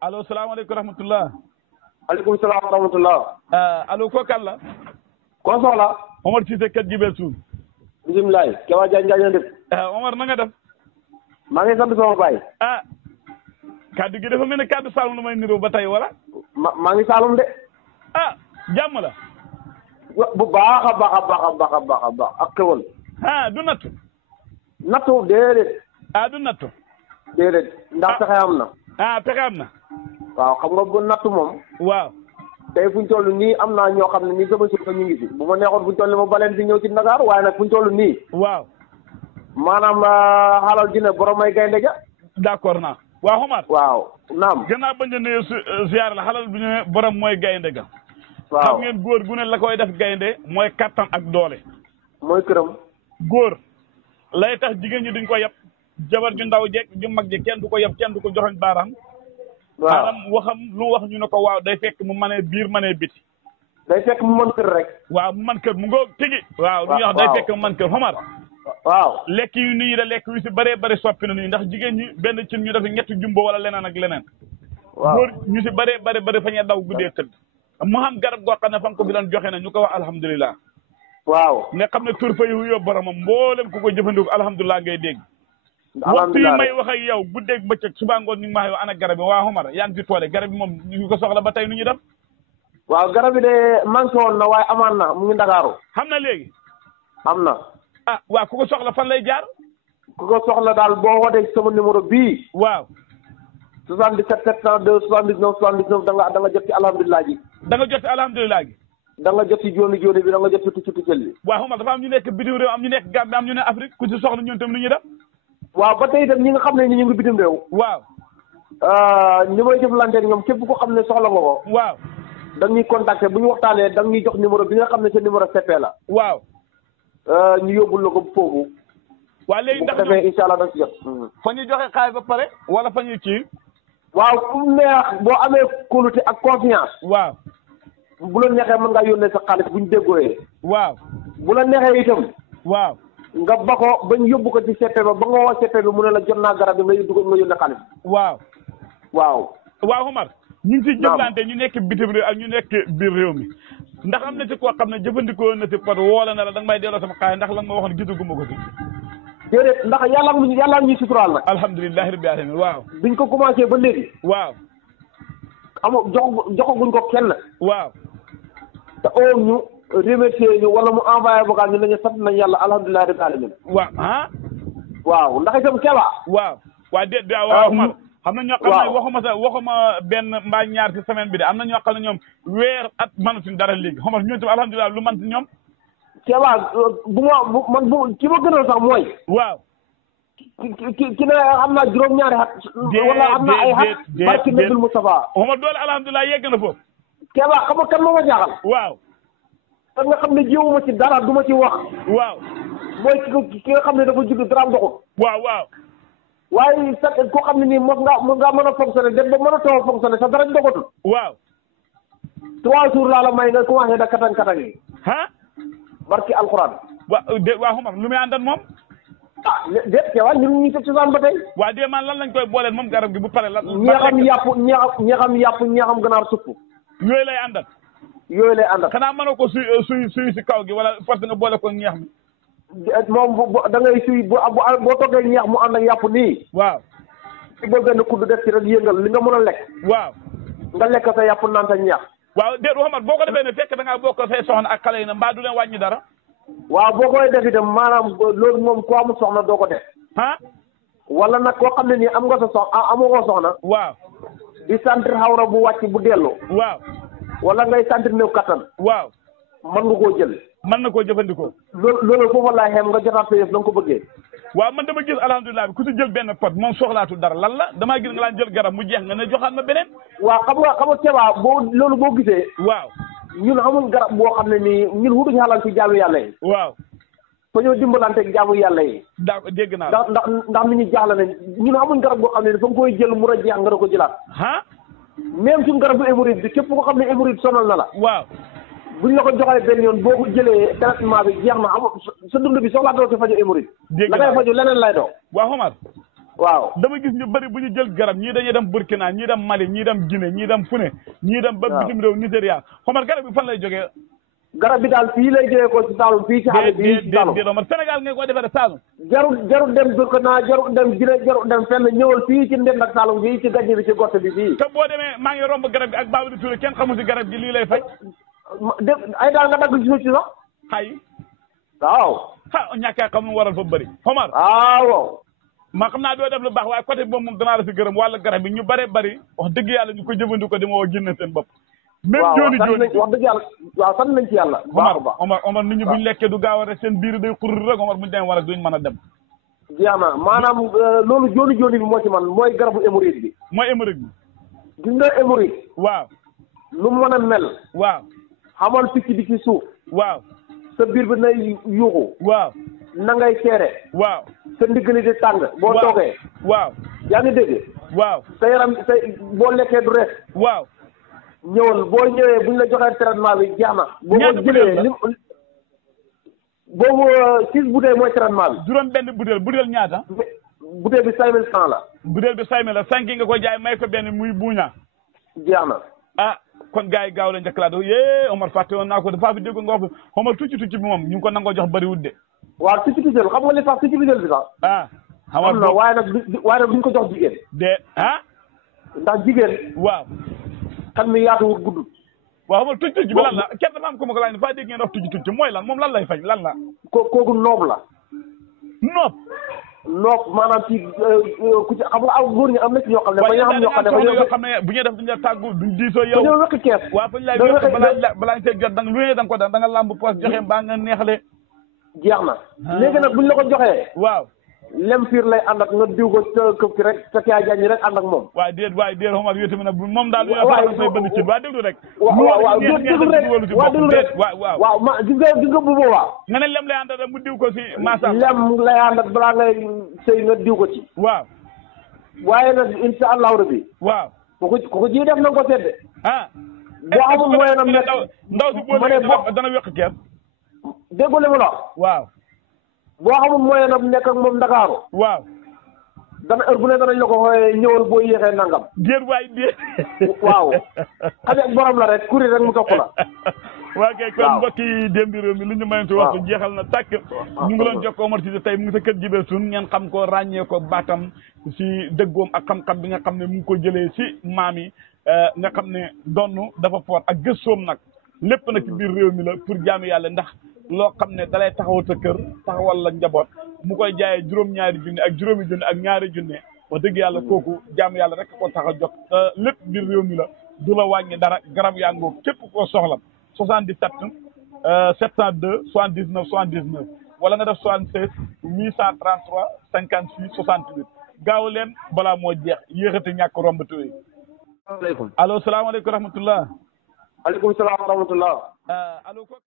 allo salaamaaleykum rahmatullah. aleykum salaam wa rahmatullah. allo ko kan la. koo soxla. Omar Cissé kat jibel suuf. bisimilah. Kewa Diagne Diagne def. Omar na nga def. maa ngi sant sama baay. kaddu gi dafa mel ne kaddu Saalum la may niroo ba tey wala. maa ngi Saalum de. jàmm la. bu baax a baax a baax a baax a baax a baax ak xewal. du nattu. nattu déedéet. du nattu. déedéet ndax pexe am na. pexe am na. waaw xam nga bu nattu moom. waaw. tey fu ñu toll nii am naa ñoo xam ne nii sama suuf ñu ngi fi bu ma neexoon fu ñu toll nii ma baleen fi ñëw ci Dakar waaye nag fu ñu toll nii. waaw. maanaam xalal ji ne borom may gaynde ja. d'accord naa. waaw Omar. waaw naam. gannaaw bañ a nuyoo ziar la xalal bi ñu ne borom mooy gaynde ga. waaw xam ngeen góor gu ne la koy def gaynde mooy kattan ak doole. mooy këram. góor lay tax jigéen ñi duñ ko yab jabar ju ndaw jeeg ju mag ji kenn du ko yab kenn du ko joxoñ baaraam. waaw maanaam waxam lu wax ñu ne ko waaw day fekk mu mënee biir mënee biti. day fekk mu mën kër rek. waaw mu mën kër mu ngoo tigi. waaw lu ñuy wax day fekk mu mën kër Omar. waaw lekk yu nit ñi da lekk yu si bëree bëri soppi na nii ndax jigéen ñi benn cin ñu def ñetti jumbo wala leneen ak leneen. waaw góor ñu si bëree bëri fa ñuy daw guddee tëdd. mu xam garab goo xam ne fa nga ko fi doon joxe na ñu ko wax alhamdulilah. waaw nga xam ne tur fa yu yóbbu boromam mboolem ku ko jëfandikoo alhamdulilah ngay dégg. waxtu yi alhamdulilah may wax ak yow guddeeg bëccëg suba ngoon ñu ngi ma wax yow ana garab yi waa Omar yaa ngi ci toole garab yi moom ñu ko soxla ba tey nu ñu def. waaw garab yi de manqué woon na waaye amaan na mu ngi Ndakaaru. xam na léegi. am na. waaw ku ko soxla fan lay jaar. ku ko soxla daal boo wootee sama numéro bii. waaw. 77 702 79 79 da nga jot ci alhamdulilah ji. da nga jot ci alhamdulilah gi. da nga jot ci jooni jooni bi da nga jot ci tucc bi. waaw Omar dafa am ñu nekk bitim réew am ñu nekk Gambie am ñu ne Afrique ku ci soxla ñun tam nu ñuy def. waaw ba tey itam ñi nga xam ne ñu ngi bitim réew. waaw. ñi may jëflanteeg ñoom képp ko xam ne soxla nga ko. waaw. da ñuy contacter bu ñu waxtaanee da ñuy jox numéro bi nga xam ne sa numéro CP la. waaw. ñu yóbbul la ko foofu. waaw léegi ndax bu ko defee incha allah da nga ci jot. fa ñuy joxe xaalis ba pare. wala fa ñuy kii. waaw fu neex boo amee kóolute ak confiance. waaw. bu la neexee mën ngaa yónnee sa xaalis bu ñu déggooyee. waaw. bu la neexee itam. waaw. nga ba ko bañ yóbbu ko ci CP ba nga woo CP bi mu ne la jot naa garab yi nga yóbbu ko nga yónnee xaalis. waaw. waaw. waaw Omar. ñu ngi ciy jëflante ñu nekk bitim réew ak ñu nekk biir réew mi. ndax am na ci koo xam ne jëfandikoo na ci pot woola na la danga may delloo sama xaalis ndax lan ma waxoon gisaguma ko ci. déedéet ndax yàlla ñuy suturaal nag. alhamdulilah rabbil alamin waaw. biñ ko commencé ba léegi. waaw. joxaguñ ko kenn. waaw. te oo ñu remercier ñu wala mu envoyé vocal ñu ne ñu sant nañ yàlla alhamdulilah rabbil alamin. waaw waaw ndax itam Keba. waaw. waa déet waaw Omar. xam na ñoo xam ne waxuma benn mbaa ñaar ci semaine bi de am na ñoo xam ne ñoom weer at mënatuñ dara léegi Omar ñun tam alhamdulilah lu man ci ñoom. Keba ki ma gënal sax mooy. waaw. ki ne am naa juróom-ñaari xat. wala am naa ay xat. barki Nabil Moustapha. Omar doole alhamdulilah yegg na foofu. Keba xam nga kan moo ma jaaxal. waaw. te nga xam ne jéewuma ci dara du ma ci wax. waaw. mooy ki nga xam ne dafa judd dara doxul. waaw. waaye sax koo xam ne nii mos ngaa mën a fonctionné dem ba mën a toog a fonctionné sa dara dogatul. waaw. 3 jours laa la may nga commencé da katang yi. barki alxuraan. waaw Omar lu muy àndan moom. déet Keba ñun ñu ci cosaan ba tey. waa dee man lan lañ koy booleel moom garab gi bu pare lan. ñeexam yàpp ganaar supp. yooyu lay àndat. yooyu lay àndat. xanaa mënoo ko suy si kaw gi wala force nga boole ko ñeex mi. moom da ngay suy boo toggee ñeex mu ànd ak yàpp nii. waaw. ci ba benn kudd def ci rek yëngal li nga mën a lekk. waaw. nga lekk sa yàpp naan sa ñeex. waaw déet Omar boo ko defee ne fekk da ngaa bokk say soxna ak xale yi na mbaa du leen wàññi dara. waaw boo koy def itam maanaam loolu moom ku amul soxna doo ko def. wala nag koo xam ne nii am nga sa amoo ko soxna. waaw. di sentir xawra bu wàcc bu dellu. waaw. wala ngay sentir néew kattan. waaw. mën nga koo jël. mën na koo jëfandikoo. loolu foofu laa xem nga jotaat sa yëf da nga ko bëggee. waaw man dama gis alhamdulilah bi ku ci jël benn pot moom soxlaatul dara lan la damaa gis nga laan jël garab mu jeex nga ne joxaat ma beneen. waaw xam nga Keba loolu boo gisee. waaw. ñun xamul garab boo xam ne nii ñun wutuñu xalal ci jaamu yàlla yi. waaw. fa ñoo dimbalanteeg jaamu yàlla yi. dégg naa ndax nit ñi jaaxle nañ ñun xamuñ garab boo xam ne fa nga koy jël mu a jeex nga da ko jëlaat. même suñu garabu hémorroïde bi képp ko xam ne hémorroïde sonal na la. waaw. buñ la ko joxee benn yoon boo ko jëlee traitement bi jeex na sa dund bi soxlaatoo si faju hémorroïde. dégg la ngay faju leneen lay doo. waaw Omar. waaw dama gis ñu bëri bu ñu jël garab ñii dañuy dem Burkina ñii dem Mali ñii dem Guinée ñii dem Fune ñii dem ba bitim réew Nigéria Omar garab bi fan lay jógee garab bi daal fii lay jógee ko ci Saloum fii ci àll bi ci Saloum Omar Sénégal nga ko defee Saloum jarul dem Burkina jarul dem Guinée jarul dem fenn ñëwal fii ci ndend ak Saloum fii ci gàncax bi ci gox bi fii. te boo demee maa ngi romb garab gi ak Babou Touré kenn xamul si garab gi lii lay faj. ay daal nga dagg ci suuf si sax. xay. waaw. ah ñàkk a xam lu waral fa bëri. Omar waaw. ma xam naa doo def lu baax waaye côté boobu moom danaa la si gërëm wàllu garab bi ñu bëree bëri wax dëgg yàlla ñu ko jëfandikoo di ma woo génne seen bopp. même jooni jooni wax dëgg yàlla waaw sant nañ ci yàlla. Omar nit ñi buñ lekkee du gaaw a rek seen biir day xur rek Omar buñ demee war a duñ mën a dem. jeex na maanaam loolu jooni jooni bi moo ci man mooy garabu hémorroïde bi. mooy hémorroïde bi. gis nga hémorroïde. waaw. lu mu mën a mel. waaw. xamal picc bi ci suuf. waaw. sa biir bi nay yuuxu. waaw. na ngay seere. waaw. sa ndiggali di tàng. boo toogee. waaw. yaa ngi dégg. waaw. sa yaram sa boo lekkee du rees. waaw. ñëwal boo ñëwee buñ la joxee traitement bi jeex na. ñaata boo jëlee boobu 6 bouteilles mooy traitement bi. juróom benn butéel ñaata. bouteille bi 5100 la. butéel bi 5000 la 5 yi nga ko jaay may ko benn muy buuña. jeex na. ah kon gars yi gaaw la njëkk laa doon yee Omar fàtte woon naa ko dafa fi dégg nga wax Omar tucci bi moom ñu ngi ko nangoo jox bëriwul de. waaw tucci xam nga li sax tucci bi sax. ah xam na waaye nag duñ ko jox jigéen. de ah. ndax jigéen. waaw. xam mi yaatuwul gudd. waaw Omar tucci bi lan la kenn dafa am ko ma ko laaj faa dégg ngeen wax tucci mooy lan moom lan lay faj lan la. kooku noob la. noob maanaam ci ku ci xam nga aw góor ñi am na ci ñoo xam ne. ba ñoo xam ne bu ñuy def duñ la tàggu duñ diisoo yow. dañoo wekk kees. waaw fañ lay wekk balaa ñu see jot da nga lu ne da nga ko da nga làmb poos joxe mbaa nga neexale. jeex na. léegi nag buñ la ko joxee. waaw. lem fiir lay ànd ak nga diw ko sa këf ki rek sa caa jañ rek ànd ak moom. waaye déet Omar yow tamit nag moom daal lu ñu say bëgg ci waa déglu rek. waaw déglu rek waaw ma gis nga bu boobaa. nga ne lem lay ànd ak mu diw ko si maasa. lem lay ànd ak balaa ngay sëy nga diw ko ci. waaw. waaye nag incha allahu rabi. waaw. ku ko ji def na nga ko sedde. ah. boo xamul mooy nag nekk ndaw si boo dana wéq kees. déggu li mu la. waaw. boo xamul mooy nag nekk ak moom Ndakaaru. waaw. dana heure bu ne danañ la ko xoolee ñëwal boo yéexee nangam. déet waay déet. waaw. xam ak borom la rek kuri rek mu topp la. waa kay kon mbokki Demby Réew mi li ñu mayante waxtu jeexal na tàkk. ñu ngi doon jokkoo Omar Cissé tey mu ngi sa kër Jibel Suun ngeen xam ko ràññee ko baatam si dëggoom ak xam-xam bi nga xam ne mu ngi ko jëlee si maam yi nga xam ne donnu dafa foor ak gëstoom nag lépp nag ci biir réew mi la pour jaamu yàlla ndax loo xam ne dalay taxawal sa kër taxawal la njaboot mu koy jaayee juróom-ñaari junne ak juróomi junne ak ñaari junne wax dëgg yàlla kooku jaamu yàlla rek ko tax a jox lépp biir réew mi la du la wàññi dara garab yaa ngoo képp koo soxla 77 702 79 79 wala nga def 76 833 56 68 gaaw leen balaa moo jeex yéexati ñàkk romb tuuti. asalaamaaleykum. allo salaamaaleykum wa rahmatulah. aleykum salaam wa rahmatulah. allo.